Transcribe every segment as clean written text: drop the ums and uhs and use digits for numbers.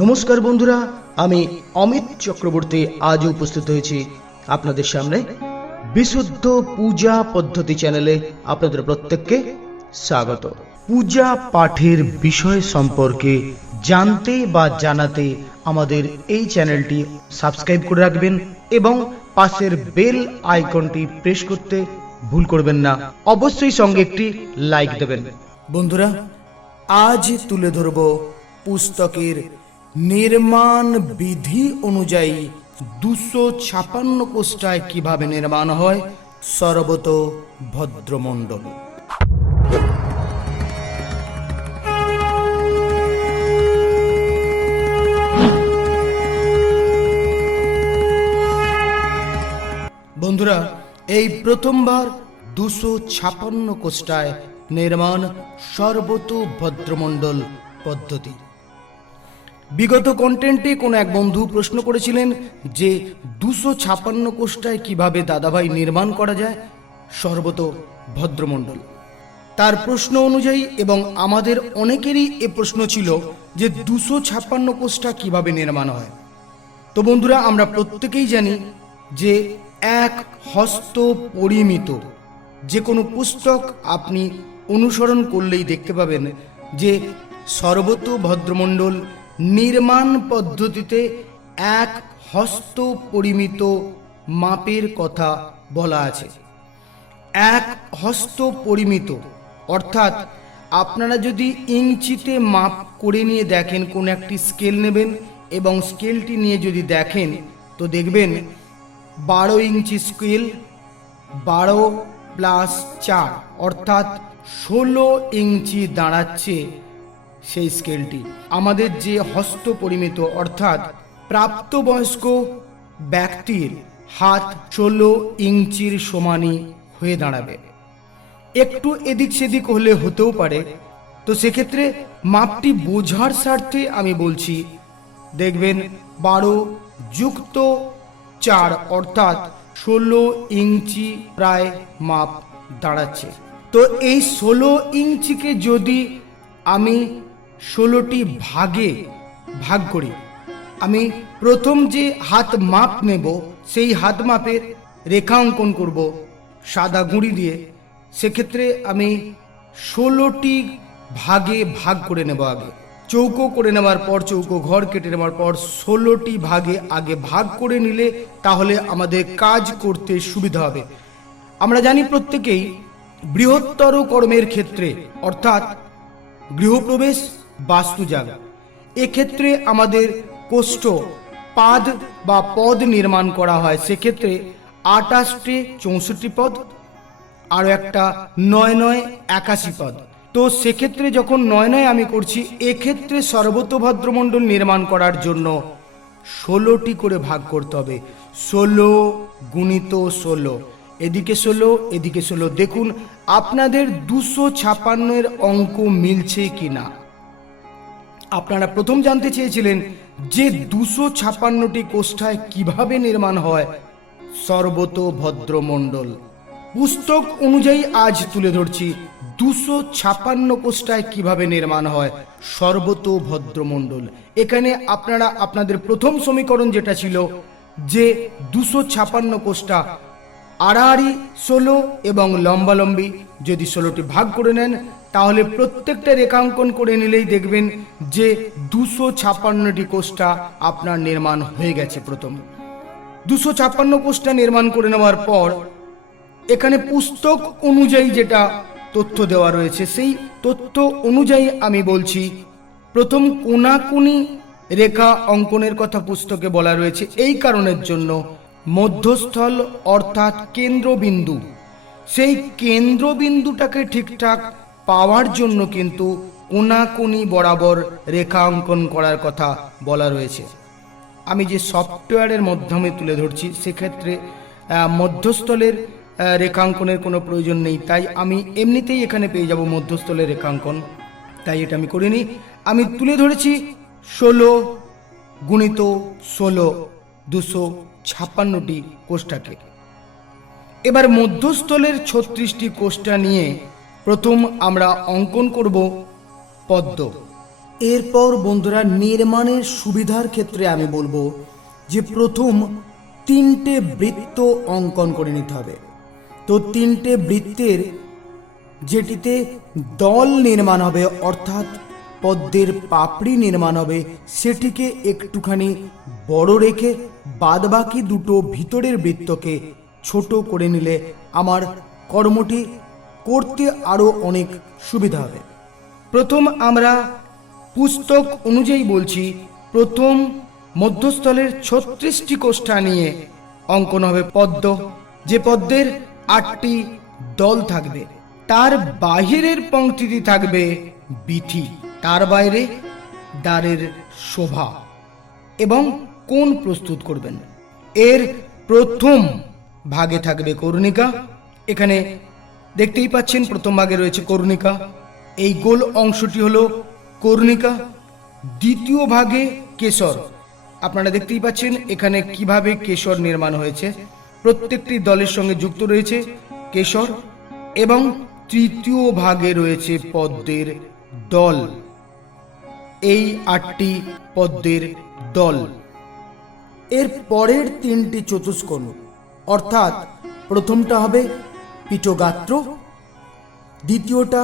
নমস্কার বন্ধুরা, আমি অমিত চক্রবর্তী আজ উপস্থিত হয়েছি আপনাদের সামনে বিশুদ্ধ পূজা পদ্ধতি চ্যানেলে। আপনাদের প্রত্যেককে স্বাগত। পূজা পাঠের বিষয় সম্পর্কে জানতে বা জানাতে আমাদের এই চ্যানেলটি সাবস্ক্রাইব করে রাখবেন এবং পাশের বেল আইকনটি প্রেস করতে ভুল করবেন না। অবশ্যই সঙ্গে একটি লাইক দেবেন। বন্ধুরা, আজ তুলে ধরব পুস্তকের নির্মাণ বিধি অনুযায়ী 256 পৃষ্ঠায় কিভাবে নির্মাণ হয় সর্বত ভদ্রমণ্ডল। বন্ধুরা, এই প্রথমবার 256 পৃষ্ঠায় নির্মাণ সর্বত ভদ্রমণ্ডল পদ্ধতি। বিগত কন্টেন্টে কোনো এক বন্ধু প্রশ্ন করেছিলেন যে 256 পৃষ্ঠায় কিভাবে দাদাভাই নির্মাণ করা যায় সর্বত ভদ্রমণ্ডল। তার প্রশ্ন অনুযায়ী এবং আমাদের অনেকেরই এ প্রশ্ন ছিল যে 256 পৃষ্ঠা কিভাবে নির্মাণ হয়। তো বন্ধুরা, আমরা প্রত্যেকেই জানি যে এক হস্ত পরিমিত যে কোনো পুস্তক আপনি অনুসরণ করলেই দেখতে পাবেন যে সর্বত ভদ্রমণ্ডল নির্মাণ পদ্ধতিতে এক হস্ত পরিমিত মাপের কথা বলা আছে। এক হস্ত পরিমিত অর্থাৎ আপনারা যদি ইঞ্চিতে মাপ করে নিয়ে দেখেন, কোন একটি স্কেল নেবেন এবং স্কেলটি নিয়ে যদি দেখেন তো দেখবেন 12 ইঞ্চি স্কেল, 12 প্লাস 4 অর্থাৎ 16 ইঞ্চি দাঁড়াচ্ছে সেই স্কেলটি। আমাদের যে হস্ত পরিমিত অর্থাৎ প্রাপ্তবয়স্ক ব্যক্তির হাত 16 ইঞ্চির সমানই হয়ে দাঁড়াবে। একটু এদিক সেদিক হলে হতেও পারে, তো সেক্ষেত্রে মাপটি বোঝার স্বার্থে আমি বলছি, দেখবেন 12 যুক্ত 4 অর্থাৎ 16 ইঞ্চি প্রায় মাপ দাঁড়াচ্ছে। তো এই 16 ইঞ্চিকে যদি আমি 16টি ভাগে ভাগ করি, আমি প্রথম যে হাত মাপ নেব সেই হাত মাপের রেখা অঙ্কন করব সাদা গুঁড়ি দিয়ে। সেক্ষেত্রে আমি 16টি ভাগে ভাগ করে নেব। আগে চৌকো করে নেওয়ার পর, চৌকো ঘর কেটে নেওয়ার পর 16টি ভাগে আগে ভাগ করে নিলে তাহলে আমাদের কাজ করতে সুবিধা হবে। আমরা জানি প্রত্যেকেই বৃহত্তর কর্মের ক্ষেত্রে অর্থাৎ গৃহপ্রবেশ, বাস্তুজাগ, এক্ষেত্রে আমাদের কোষ্ঠ পাদ বা পদ নির্মাণ করা হয়। সেক্ষেত্রে 28টে 64 পদ, আরও একটা 9 9 81 পদ। তো সেক্ষেত্রে যখন 9 9 আমি করছি, এক্ষেত্রে সর্বত ভদ্রমণ্ডল নির্মাণ করার জন্য 16টি করে ভাগ করতে হবে। 16 গুণিত 16, এদিকে 16 এদিকে 16। দেখুন আপনাদের 256 অঙ্ক মিলছে কিনা। আপনারা প্রথম জানতে চেয়েছিলেন যে 256টি কোষ্ঠায় কিভাবে নির্মাণ হয় সর্বত ভদ্রমণ্ডল। পুস্তক অনুযায়ী আজ তুলে ধরছি 256 কোষ্ঠায় কিভাবে নির্মাণ হয় সর্বত ভদ্রমণ্ডল। এখানে আপনারা আপনাদের প্রথম সমীকরণ যেটা ছিল যে 256 কোষ্ঠা আড়াআড়ি 16 এবং লম্বালম্বি যদি 16টি ভাগ করে নেন, তাহলে প্রত্যেকটা রেখাঙ্কন করে নিলেই দেখবেন যে 256টি কোষ্ঠা আপনার নির্মাণ হয়ে গেছে। প্রথম 256 কোষ্ঠা নির্মাণ করে নেওয়ার পর এখানে পুস্তক অনুযায়ী যেটা তথ্য দেওয়া রয়েছে সেই তথ্য অনুযায়ী আমি বলছি, প্রথম কোনাকুনি রেখা অঙ্কনের কথা পুস্তকে বলা রয়েছে। এই কারণের জন্য মধ্যস্থল অর্থাৎ কেন্দ্রবিন্দু, সেই কেন্দ্রবিন্দুটাকে ঠিকঠাক পাওয়ার জন্য কিন্তু কোনাকুনি বরাবর রেখা অঙ্কন করার কথা বলা রয়েছে। আমি যে সফটওয়্যারের মাধ্যমে তুলে ধরছি সেক্ষেত্রে মধ্যস্থলের রেখাঙ্কনের কোনো প্রয়োজন নেই, তাই আমি এমনিতেই এখানে পেয়ে যাব মধ্যস্থলের রেখাঙ্কন, তাই এটা আমি করিনি। আমি তুলে ধরেছি 16 গুণিত 16 256টি কোষ্ঠাকে। এবার মধ্যস্থলের 36টি কোষ্ঠা নিয়ে প্রথম আমরা অঙ্কন করব পদ্ম। এরপর বন্ধুরা নির্মাণের সুবিধার ক্ষেত্রে আমি বলবো যে প্রথম 3টে বৃত্ত অঙ্কন করে নিতে হবে। তো 3টে বৃত্তের যেটিতে দল নির্মাণ হবে অর্থাৎ পদ্মের পাপড়ি নির্মাণ হবে, সেটিকে একটুখানি বড় রেখে বাদবাকি দুটো ভিতরের বৃত্তকে ছোট করে নিলে আমার কর্মটি করতে আরও অনেক সুবিধা হবে। প্রথম আমরা পুস্তক অনুযায়ী বলছি, প্রথম মধ্যস্থলের 36টি কোষ্ঠা নিয়ে অঙ্কন হবে পদ্ম, যে পদ্মের 8টি দল থাকবে। তার বাহিরের পংক্তিটি থাকবে বিথি, তার বাইরে দ্বারের শোভা এবং কোণ প্রস্তুত করবেন। এর প্রথম ভাগে থাকবে কর্ণিকা। এখানে দেখতেই পাচ্ছেন প্রথম ভাগে রয়েছে কর্ণিকা, এই গোল অংশটি হলো কর্ণিকা। দ্বিতীয় ভাগে কেশর, আপনারা দেখতেই পাচ্ছেন এখানে কিভাবে কেশর নির্মাণ হয়েছে, প্রত্যেকটি দলের সঙ্গে যুক্ত রয়েছে কেশর। এবং তৃতীয় ভাগে রয়েছে পদ্মের দল, এই 8টি পদ্মের দল। এর পরের 3টি চতুষ্কোণ অর্থাৎ প্রথমটা হবে পিঠগাত্র, দ্বিতীয়টা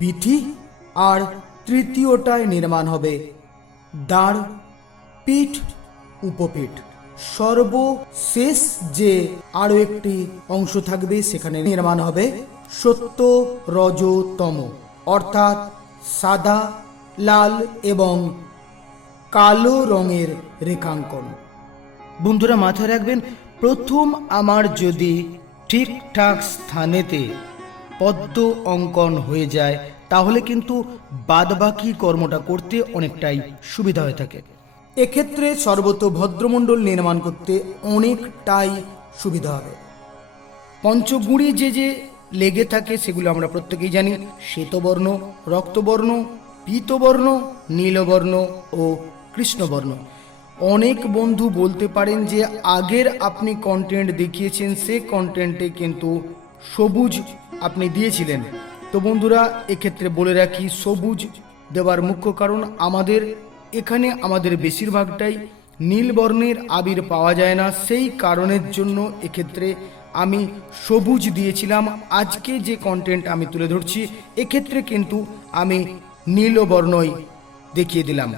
বিথি, আর তৃতীয়টায় নির্মাণ হবে দ্বার, পিঠ, উপপিঠ। সর্বশেষ যে আরো একটি অংশ থাকবে সেখানে নির্মাণ হবে সত্য, রজ, তম অর্থাৎ সাদা, লাল এবং কালো রঙের রেখাঙ্কন। বন্ধুরা মাথায় রাখবেন, প্রথম আমার যদি ঠিকঠাক স্থানেতে পদ্ম অঙ্কন হয়ে যায় তাহলে কিন্তু বাদবাকি কর্মটা করতে অনেকটাই সুবিধা হয়ে থাকে। এক্ষেত্রে সর্বত ভদ্রমণ্ডল নির্মাণ করতে অনেকটাই সুবিধা হবে। পঞ্চগুঁড়ি যে লেগে থাকে সেগুলো আমরা প্রত্যেকেই জানি, শ্বেতবর্ণ, রক্তবর্ণ, পীতবর্ণ, নীলবর্ণ ও কৃষ্ণবর্ণ। অনেক বন্ধু বলতে পারেন যে আগের আপনি কন্টেন্ট দেখিয়েছেন সে কন্টেন্টে কিন্তু সবুজ আপনি দিয়েছিলেন। তো বন্ধুরা এক্ষেত্রে বলে রাখি, সবুজ দেওয়ার মুখ্য কারণ আমাদের এখানে আমাদের বেশিরভাগটাই নীল বর্ণের আবির পাওয়া যায় না, সেই কারণের জন্য এক্ষেত্রে আমি সবুজ দিয়েছিলাম। আজকে যে কন্টেন্ট আমি তুলে ধরছি এক্ষেত্রে কিন্তু আমি নীল বর্ণই দেখিয়ে দিলাম।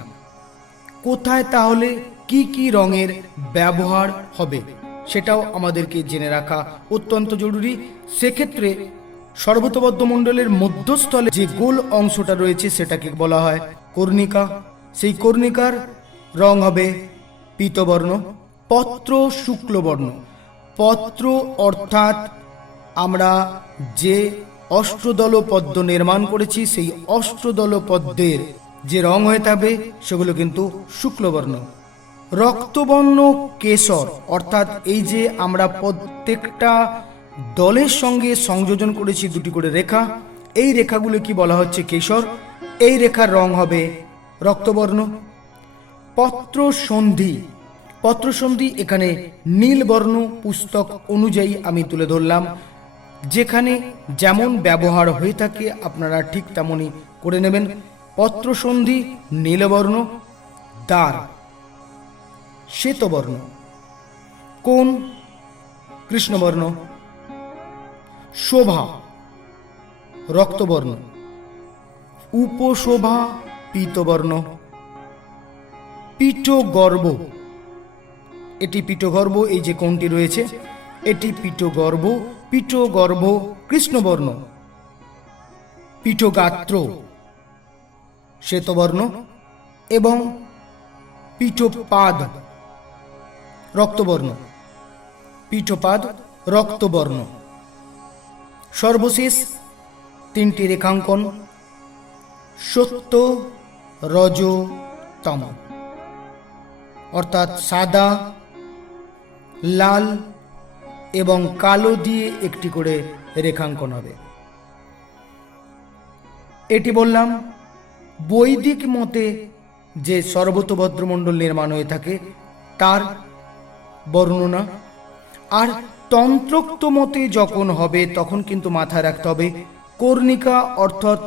কোথায় তাহলে কি কি রঙের ব্যবহার হবে সেটাও আমাদেরকে জেনে রাখা অত্যন্ত জরুরি। সেক্ষেত্রে সর্বতবদ্ধ মণ্ডলের মধ্যস্থলে যে গোল অংশটা রয়েছে সেটাকে বলা হয় কর্ণিকা। সেই কর্ণিকার রং হবে পীতবর্ণ, পত্র শুক্লবর্ণ। পত্র অর্থাৎ আমরা যে অষ্টদল পদ্ম নির্মাণ করেছি সেই অষ্টদল পদ্মের যে রং হয়ে থাকবে সেগুলো কিন্তু শুক্লবর্ণ। রক্তবর্ণ কেশর, অর্থাৎ এই যে আমরা প্রত্যেকটা দলের সঙ্গে সংযোজন করেছি দুটি করে রেখা, এই রেখাগুলো কি বলা হচ্ছে কেশর, এই রেখার রং হবে রক্তবর্ণ। পত্র সন্ধি, পত্র সন্ধি এখানে নীলবর্ণ পুস্তক অনুযায়ী আমি তুলে ধরলাম, যেখানে যেমন ব্যবহার হয়ে থাকে আপনারা ঠিক তেমনই করে নেবেন। পত্র সন্ধি নীলবর্ণ, দ্বার শ্বেতবর্ণ, কোণ কৃষ্ণবর্ণ, শোভা রক্তবর্ণ, উপশোভা পীতবর্ণ, পীঠগর্ভ, এটি পীঠগর্ভ, এই যে কোণটি রয়েছে এটি পীঠগর্ভ, পীঠগর্ভ কৃষ্ণবর্ণ, পীঠগাত্র শ্বেতবর্ণ এবং পীঠপাদ রক্তবর্ণ, পীঠপাদ রক্তবর্ণ। সর্বশেষ 3টি রেখাঙ্কন সত্য, রজ, তম অর্থাৎ সাদা, লাল এবং কালো দিয়ে একটি করে রেখাঙ্কন হবে। এটি বললাম বৈদিক মতে যে সর্বতভদ্রমণ্ডল নির্মাণ হয়ে থাকে তার বর্ণনা। আর তন্ত্রোক্ত মতে যখন হবে তখন কিন্তু মাথায় রাখতে হবে কর্ণিকা অর্থাৎ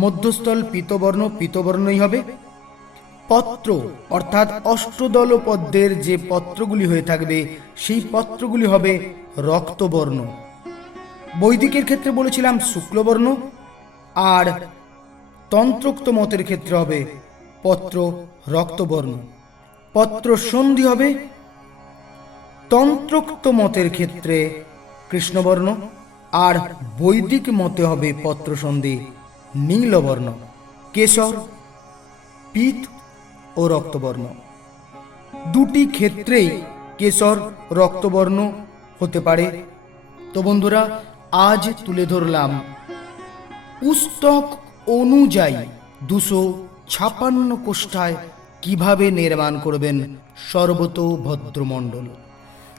মধ্যস্থল পীতবর্ণ পীতবর্ণই হবে। পত্র অর্থাৎ অষ্টদল পদ্মের যে পত্রগুলি হয়ে থাকবে সেই পত্রগুলি হবে রক্তবর্ণ। বৈদিকের ক্ষেত্রে বলেছিলাম শুক্লবর্ণ, আর তন্ত্রোক্ত মতের ক্ষেত্রে হবে পত্র রক্তবর্ণ। পত্র সন্ধি হবে তন্ত্রোক্ত মতের ক্ষেত্রে কৃষ্ণবর্ণ, আর বৈদিক মতে হবে পত্র সন্ধি নীলবর্ণ। কেশর, পীত ও রক্তবর্ণ দুটি ক্ষেত্রেই কেশর রক্তবর্ণ হতে পারে। তো বন্ধুরা, আজ তুলে ধরলাম পুস্তক অনুযায়ী 256 কোষ্ঠায় কিভাবে নির্মাণ করবেন সর্বতোভদ্রমণ্ডল।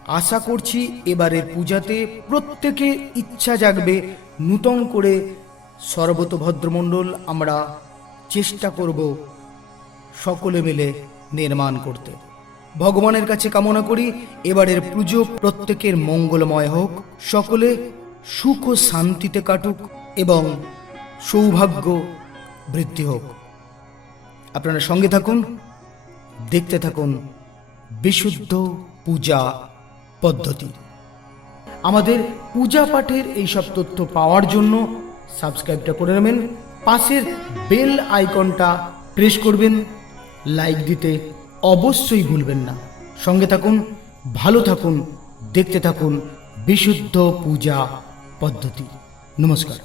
আশা করছি এবারের পূজাতে প্রত্যেকে ইচ্ছা জাগবে নূতন করে সর্বতোভদ্রমণ্ডল আমরা চেষ্টা করব সকলে মিলে নির্মাণ করতে। ভগবানের কাছে কামনা করি এবারের পুজো প্রত্যেকের মঙ্গলময় হোক, সকলে সুখ ও শান্তিতে কাটুক এবং সৌভাগ্য বৃদ্ধি হোক। আপনারা সঙ্গে থাকুন, দেখতে থাকুন বিশুদ্ধ পূজা পদ্ধতি। আমাদের পূজা পাঠের এইসব তথ্য পাওয়ার জন্য সাবস্ক্রাইবটা করে নেবেন, পাশের বেল আইকনটা প্রেস করবেন, লাইক দিতে অবশ্যই ভুলবেন না। সঙ্গে থাকুন, ভালো থাকুন, দেখতে থাকুন বিশুদ্ধ পূজা পদ্ধতি। নমস্কার।